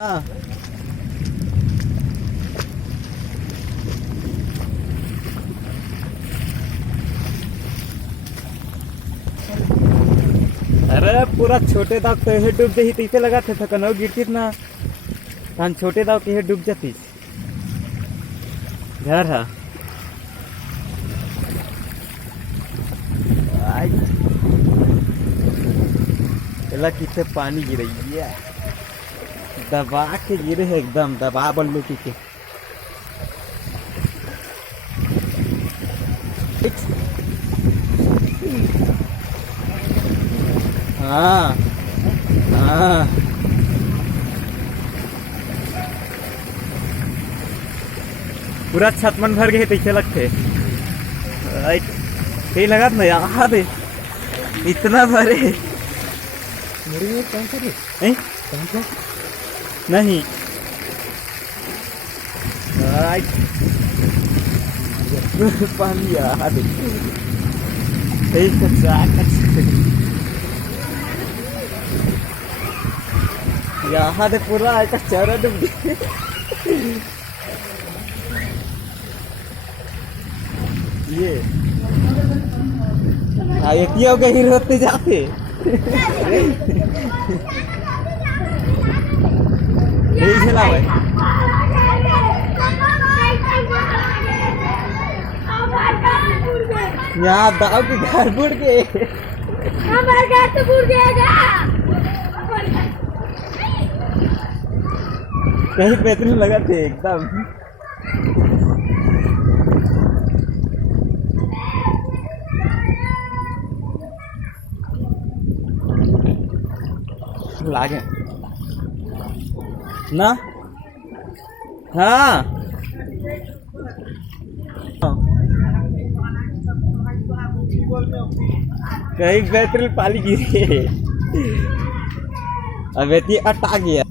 हाँ। अरे पूरा छोटे दाव तो ये डूब जाती तीसे लगा थे थकनो गिरती ना धान छोटे दाव के डूब जाती घर है कितने पानी गिर रही है दबा के गिरे है एकदम दबा बल्लू की के हाँ हाँ पूरा छतमन भर गए पीछे लगते कहीं लगा ना यार इतना भरे कौन सा नहीं पानी यहाँ दे पूरा चेहरा डूब ये हो गए रोते जाते नहीं चला भाई यहाँ दाव के घर बुड़ गए हमारे घर तो बुड़ जाएगा कहीं बेहतरीन लगा थे एकदम लागे ना हाँ कहीं बेहतरीन पाली गिरी अब अटा गया